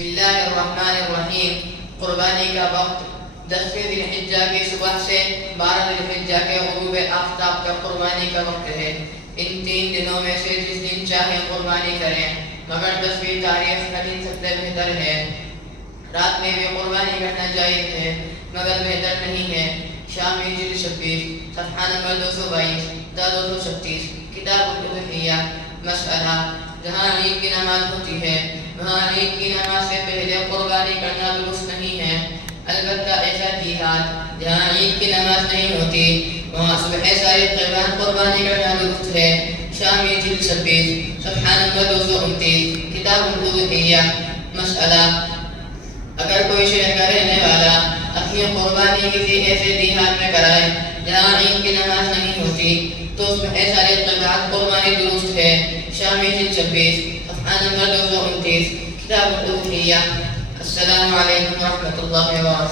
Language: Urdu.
بسم اللہ الرحمن الرحیم۔ قربانی کا وقت 10ویں ذی الحجہ کی صبح سے 12 ذی الحجہ کے غروب آفتاب تک قربانی کا وقت ہے۔ ان 3 دنوں میں سے جس دن چاہیں قربانی کریں، مگر 10ویں تاریخ کا دن سب سے بہتر ہے۔ رات میں بھی قربانی کرنا جائز ہے مگر بہتر نہیں ہے۔ شامی جلد 26 صفحہ نمبر 222 تا 236 کتاب الاضحیہ۔ مسئلہ: جہاں عید کی نماز ہوتی ہے وہاں عید کی نماز سے پہلے قربانی کرنا درست نہیں ہے۔ البتہ ایسا دیہات جہاں عید کی نماز نہیں ہوتی وہاں صبح صادق کے بعد قربانی کرنا درست ہے۔ شامی جلد 26 صفحہ نمبر 229 کتاب الاضحیہ۔ مسئلہ: اگر کوئی شہر کا رہنے والا اپنی قربانی کسی ایسے دیہات میں کرائے جہاں عید کی نماز نہیں ہوتی تو صبح صادق کے بعد قربانی درست ہے۔ شامی جلد 26 صفحہ نمبر 229 کتاب الاضحیہ۔ السلام علیکم ورحمۃ اللہ وبرکاتہ۔